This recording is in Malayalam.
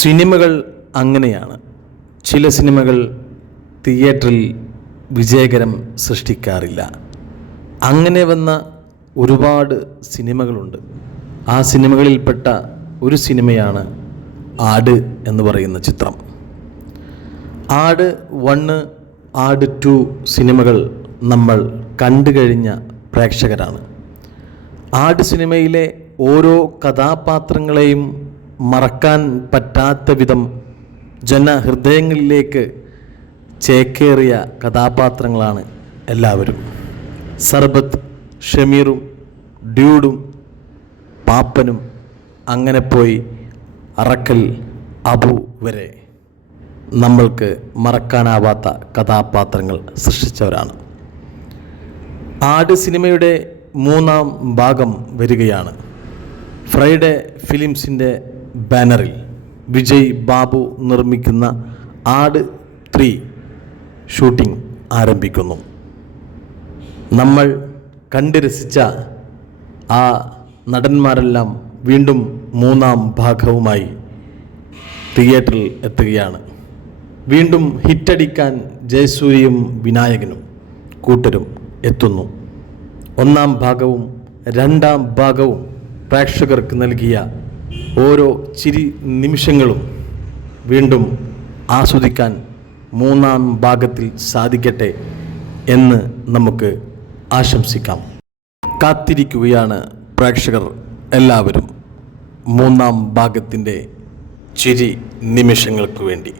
സിനിമകൾ അങ്ങനെയാണ്. ചില സിനിമകൾ തിയേറ്ററിൽ വിജയകരം സൃഷ്ടിക്കാറില്ല. അങ്ങനെ വന്ന ഒരുപാട് സിനിമകളുണ്ട്. ആ സിനിമകളിൽപ്പെട്ട ഒരു സിനിമയാണ് ആട് എന്ന് പറയുന്ന ചിത്രം. ആട് 1, ആട് 2 സിനിമകൾ നമ്മൾ കണ്ടു കഴിഞ്ഞ പ്രേക്ഷകരാണ്. ആട് സിനിമയിലെ ഓരോ കഥാപാത്രങ്ങളെയും മറക്കാൻ പറ്റാത്ത വിധം ജനഹൃദയങ്ങളിലേക്ക് ചേക്കേറിയ കഥാപാത്രങ്ങളാണ് എല്ലാവരും. സർബത്ത്, ഷമീറും, ഡ്യൂഡും, പാപ്പനും, അങ്ങനെ പോയി അറക്കൽ അബു വരെ നമ്മൾക്ക് മറക്കാനാവാത്ത കഥാപാത്രങ്ങൾ സൃഷ്ടിച്ചവരാണ്. ആട് സിനിമയുടെ 3ാം ഭാഗം വരികയാണ്. ഫ്രൈഡേ ഫിലിംസിൻ്റെ ബാനറിൽ വിജയ് ബാബു നിർമ്മിക്കുന്ന ആട് 3 ഷൂട്ടിംഗ് ആരംഭിക്കുന്നു. നമ്മൾ കണ്ട് രസിച്ച ആ നടന്മാരെല്ലാം വീണ്ടും 3ാം ഭാഗവുമായി തിയേറ്ററിൽ എത്തുകയാണ്. വീണ്ടും ഹിറ്റടിക്കാൻ ജയസൂര്യയും വിനായകനും കൂട്ടരും എത്തുന്നു. 1ാം ഭാഗവും 2ാം ഭാഗവും പ്രേക്ഷകർക്ക് നൽകിയ ഓരോ ചിരി നിമിഷങ്ങളും വീണ്ടും ആസ്വദിക്കാൻ 3ാം ഭാഗത്തിൽ സാധിക്കട്ടെ എന്ന് നമുക്ക് ആശംസിക്കാം. കാത്തിരിക്കുകയാണ് പ്രേക്ഷകർ എല്ലാവരും 3ാം ഭാഗത്തിൻ്റെ ചിരി നിമിഷങ്ങൾക്ക് വേണ്ടി.